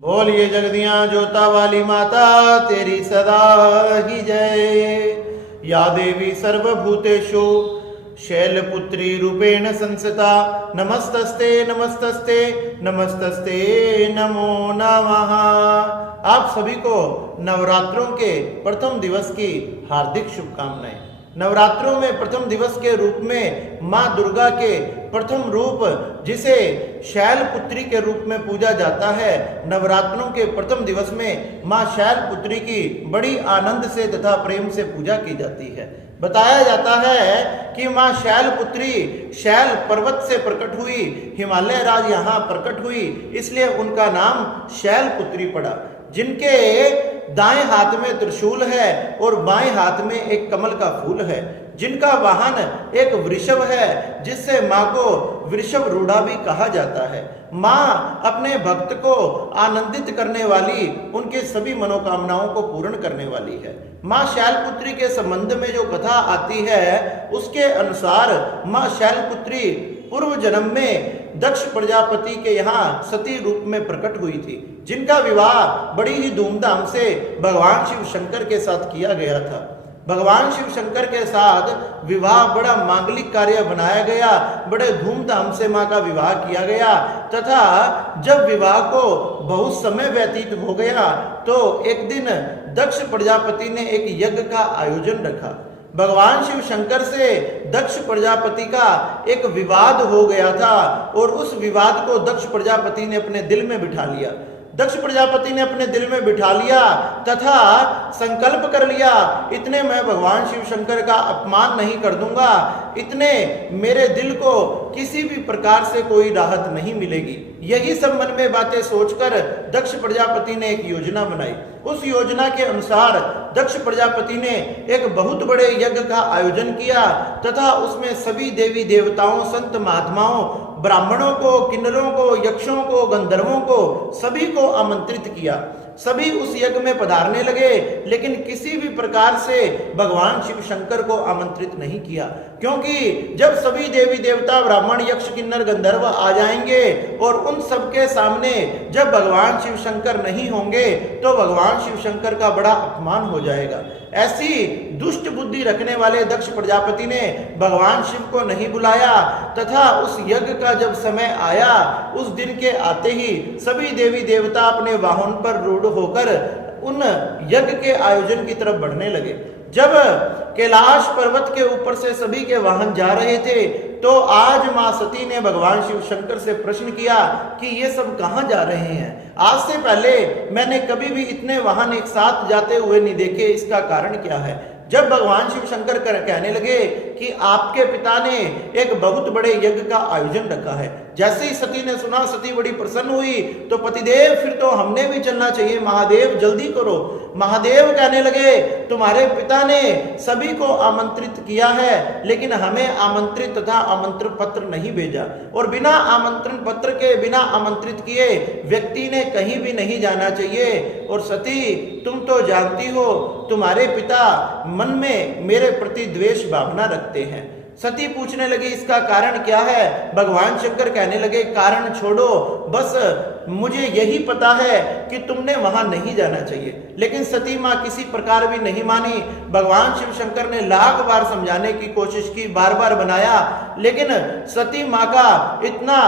बोलिए जगदियां जोता वाली माता तेरी सदा ही जय। या देवी सर्वभूतेषु शैलपुत्री रूपेण संस्थिता नमस्तस्ते नमस्तस्ते नमस्तस्ते नमो नमः। आप सभी को नवरात्रों के प्रथम दिवस की हार्दिक शुभकामनाएं। नवरात्रों में प्रथम दिवस के रूप में मां दुर्गा के प्रथम रूप जिसे शैलपुत्री के रूप में पूजा जाता है, नवरात्रों के प्रथम दिवस में मां शैलपुत्री की बड़ी आनंद से तथा प्रेम से पूजा की जाती है। बताया जाता है कि मां शैलपुत्री शैल पर्वत से प्रकट हुई, हिमालय राज यहाँ प्रकट हुई, इसलिए उनका नाम शैलपुत्री पड़ा। जिनके दाएं हाथ में त्रिशूल है और बाएं हाथ में एक कमल का फूल है, जिनका वाहन एक वृषभ है, जिससे मां को वृषभ रूढ़ा भी कहा जाता है। मां अपने भक्त को आनंदित करने वाली, उनके सभी मनोकामनाओं को पूर्ण करने वाली है। मां शैलपुत्री के संबंध में जो कथा आती है उसके अनुसार मां शैलपुत्री पूर्व जन्म में दक्ष प्रजापति के यहाँ सती रूप में प्रकट हुई थी, जिनका विवाह बड़ी ही धूमधाम से भगवान शिव शंकर के साथ किया गया था। भगवान शिव शंकर के साथ विवाह बड़ा मांगलिक कार्य बनाया गया, बड़े धूमधाम से मां का विवाह किया गया तथा जब विवाह को बहुत समय व्यतीत हो गया तो एक दिन दक्ष प्रजापति ने एक यज्ञ का आयोजन रखा। भगवान शिव शंकर से दक्ष प्रजापति का एक विवाद हो गया था और उस विवाद को दक्ष प्रजापति ने अपने दिल में बिठा लिया। दक्ष प्रजापति ने अपने दिल में बिठा लिया तथा संकल्प कर लिया, इतने मैं भगवान शिव शंकर का अपमान नहीं कर दूंगा, इतने मेरे दिल को किसी भी प्रकार से कोई राहत नहीं मिलेगी। यही सब मन में बातें सोचकर दक्ष प्रजापति ने एक योजना बनाई। उस योजना के अनुसार दक्ष प्रजापति ने एक बहुत बड़े यज्ञ का आयोजन किया तथा उसमें सभी देवी देवताओं, संत महात्माओं, ब्राह्मणों को, किन्नरों को, यक्षों को, गंधर्वों को, सभी को आमंत्रित किया। सभी उस यज्ञ में पधारने लगे, लेकिन किसी भी प्रकार से भगवान शिव शंकर को आमंत्रित नहीं किया, क्योंकि जब सभी देवी देवता, ब्राह्मण, यक्ष, किन्नर, गंधर्व आ जाएंगे और उन सबके सामने जब भगवान शिव शंकर नहीं होंगे तो भगवान शिव शंकर का बड़ा अपमान हो जाएगा। ऐसी दुष्ट बुद्धि रखने वाले दक्ष प्रजापति ने भगवान शिव को नहीं बुलाया तथा उस यज्ञ का जब समय आया, उस दिन के आते ही सभी देवी देवता अपने वाहन पर रूढ़ होकर उन यज्ञ के आयोजन की तरफ बढ़ने लगे। जब कैलाश पर्वत के ऊपर से सभी के वाहन जा रहे थे तो आज मां सती ने भगवान शिव शंकर से प्रश्न किया कि ये सब कहां जा रहे हैं? आज से पहले मैंने कभी भी इतने वाहन एक साथ जाते हुए नहीं देखे, इसका कारण क्या है? जब भगवान शिव शंकर कहने लगे कि आपके पिता ने एक बहुत बड़े यज्ञ का आयोजन रखा है, जैसे ही सती ने सुना, सती बड़ी प्रसन्न हुई, तो पतिदेव फिर तो हमने भी चलना चाहिए, महादेव जल्दी करो। महादेव कहने लगे तुम्हारे पिता ने सभी को आमंत्रित किया है, लेकिन हमें आमंत्रित तथा आमंत्रण पत्र नहीं भेजा, और बिना आमंत्रण पत्र के, बिना आमंत्रित किए व्यक्ति ने कहीं भी नहीं जाना चाहिए। और सती तुम तो जानती हो तुम्हारे पिता मन में मेरे प्रति द्वेष भावना रखते हैं। सती पूछने लगी इसका कारण क्या है? भगवान शंकर कहने लगे कारण छोड़ो, बस मुझे यही पता है कि तुमने वहां नहीं जाना चाहिए। लेकिन सती मां किसी प्रकार भी नहीं मानी। भगवान शिव शंकर ने लाख बार समझाने की कोशिश की, बार बार बनाया, लेकिन सती मां का इतना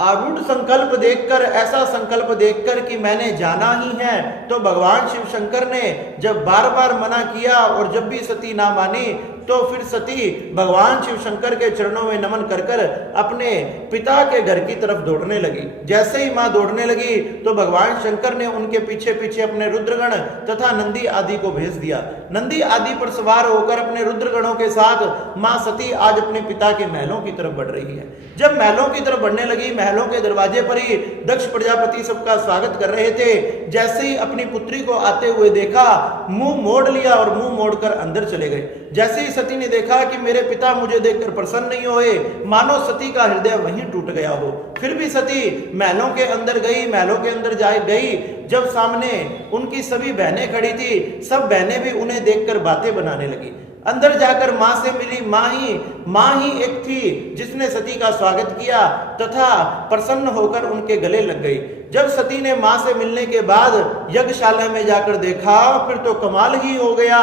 आरूढ़ संकल्प देखकर, ऐसा संकल्प देखकर कि मैंने जाना ही है, तो भगवान शिव शंकर ने जब बार बार मना किया और जब भी सती ना मानी तो फिर सती भगवान शिव शंकर के चरणों में नमन कर कर अपने पिता के घर की तरफ दौड़ने लगी। जैसे ही मां दौड़ने लगी तो भगवान शंकर ने उनके पीछे पीछे अपने रुद्रगण तथा नंदी आदि को भेज दिया। नंदी आदि पर सवार होकर अपने रुद्रगणों के साथ मां सती आज अपने पिता के महलों की तरफ बढ़ रही है। जब महलों की तरफ बढ़ने लगी, महलों के दरवाजे पर ही दक्ष प्रजापति सबका स्वागत कर रहे थे। जैसे ही अपनी पुत्री को आते हुए देखा, मुंह मोड़ लिया और मुंह मोड़कर अंदर चले गए। जैसे ही सती ने देखा कि मेरे पिता मुझे देखकर प्रसन्न नहीं हुए, मानो सती का हृदय वहीं टूट गया हो, फिर भी सती महलों के अंदर गई। महलों के अंदर जा गई, जब सामने उनकी सभी बहनें खड़ी थी, सब बहनें भी उन्हें देखकर बातें बनाने लगी। अंदर जाकर मां से मिली, मां ही माँ ही एक थी जिसने सती का स्वागत किया तथा प्रसन्न होकर उनके गले लग गई। जब सती ने मां से मिलने के बाद यज्ञशाला में जाकर देखा फिर तो कमाल ही हो गया।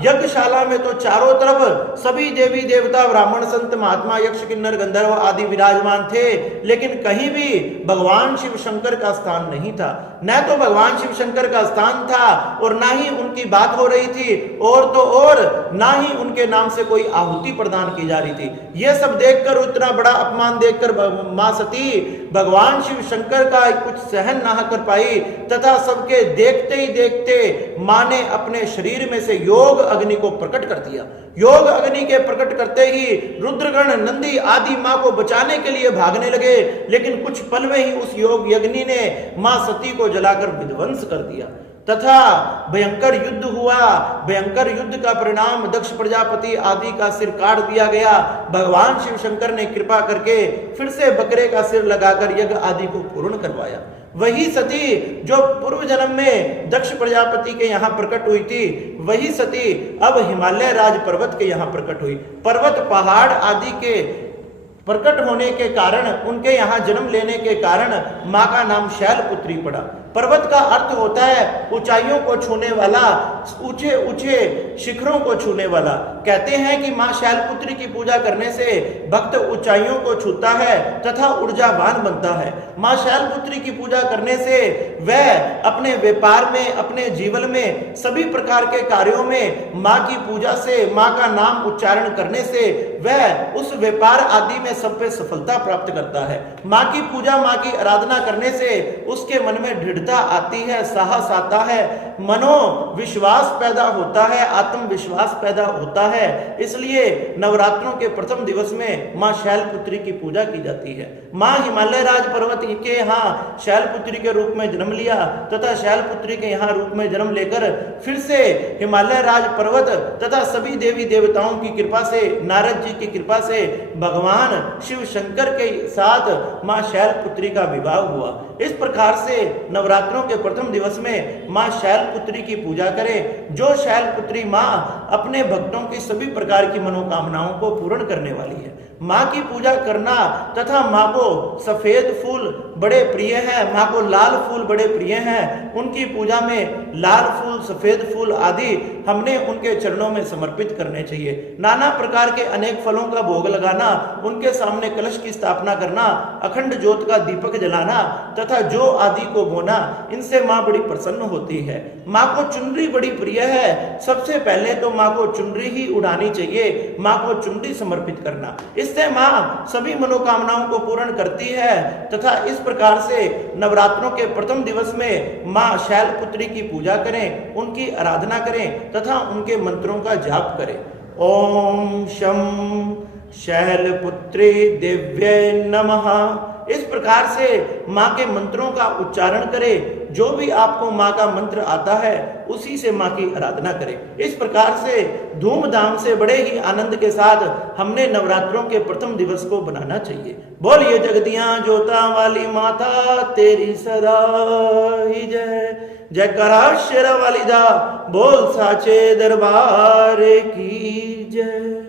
यज्ञशाला में तो चारों तरफ सभी देवी देवता, ब्राह्मण, संत, महात्मा, यक्ष, किन्नर, गंधर्व आदि विराजमान थे, लेकिन कहीं भी भगवान शिव शंकर का स्थान नहीं था। न तो भगवान शिव शंकर का स्थान था और ना ही उनकी बात हो रही थी, और तो और ना ही उनके नाम से कोई आहुति प्रदान की जा रही थी। यह सब देखकर, उतना बड़ा अपमान देखकर मां सती भगवान शिव शंकर का कुछ सहन ना कर पाई तथा सबके देखते ही देखते मां ने अपने शरीर में से योग अग्नि को प्रकट कर दिया। योग अग्नि के प्रकट करते ही रुद्रगण, नंदी आदि मां को बचाने के लिए भागने लगे, लेकिन कुछ पल में ही उस योग अग्नि ने मां सती को जलाकर विध्वंस कर दिया तथा भयंकर युद्ध हुआ। भयंकर युद्ध का परिणाम दक्ष प्रजापति आदि का सिर काट दिया गया। भगवान शिव शंकर ने कृपा करके फिर से बकरे का सिर लगाकर यज्ञ आदि को पूर्ण करवाया। वही सती जो पूर्व जन्म में दक्ष प्रजापति के यहाँ प्रकट हुई थी, वही सती अब हिमालय राज पर्वत के यहाँ प्रकट हुई। पर्वत, पहाड़ आदि के प्रकट होने के कारण, उनके यहाँ जन्म लेने के कारण माँ का नाम शैलपुत्री पड़ा। पर्वत का अर्थ होता है ऊंचाइयों को छूने वाला, ऊंचे ऊंचे शिखरों को छूने वाला। कहते हैं कि मां शैलपुत्री की पूजा करने से भक्त ऊंचाइयों को छूता है तथा ऊर्जावान बनता है। मां शैलपुत्री की पूजा करने से वह अपने व्यापार में, अपने जीवन में, सभी प्रकार के कार्यों में मां की पूजा से, मां का नाम उच्चारण करने से वह उस व्यापार आदि में सब पे सफलता प्राप्त करता है। मां की पूजा, मां की आराधना करने से उसके मन में दृढ़ता आती है, साहस आता है, मनोविश्वास पैदा होता है, आत्मविश्वास पैदा होता है। इसलिए नवरात्रों के प्रथम दिवस में मां शैलपुत्री की पूजा की जाती है। मां हिमालय राज पर्वत के यहाँ शैलपुत्री के रूप में जन्म लिया तथा शैलपुत्री के यहाँ रूप में जन्म लेकर फिर से हिमालय राज पर्वत तथा सभी देवी देवताओं की कृपा से, नारद जी की कृपा से भगवान शिव शंकर के साथ मां शैलपुत्री का विवाह हुआ। इस प्रकार से नवरात्रों के प्रथम दिवस में मां शैलपुत्री की पूजा करें। जो शैलपुत्री मां अपने भक्तों की सभी प्रकार की मनोकामनाओं को पूर्ण करने वाली है। मां की पूजा करना तथा मां को सफेद फूल बड़े प्रिय हैं, मां को लाल फूल बड़े प्रिय हैं। उनकी पूजा में लाल फूल, सफेद फूल आदि हमने उनके चरणों में समर्पित करने चाहिए। नाना प्रकार के अनेक फलों का भोग लगाना, उनके सामने कलश की स्थापना करना, अखंड ज्योत का दीपक जलाना तथा जौ आदि को बोना, इनसे मां बड़ी प्रसन्न होती है। मां को चुनरी बड़ी प्रिय है। सबसे पहले तो मां को चुनरी ही उड़ानी चाहिए, मां को चुनरी समर्पित करना, इससे मां सभी मनोकामनाओं को पूर्ण करती है। तथा इस प्रकार से नवरात्रों के प्रथम दिवस में मां शैलपुत्री की पूजा करें, उनकी आराधना करें तथा उनके मंत्रों का जाप करें। ओम शं शैलपुत्री दिव्ये नमः। इस प्रकार से मां के मंत्रों का उच्चारण करें। जो भी आपको मां का मंत्र आता है उसी से मां की आराधना करें। इस प्रकार से धूमधाम से बड़े ही आनंद के साथ हमने नवरात्रों के प्रथम दिवस को बनाना चाहिए। बोलिए जगदियां जोता वाली माता तेरी सदा ही जय। जयकारा शेरा वाली दा बोल साचे दरबार की जय।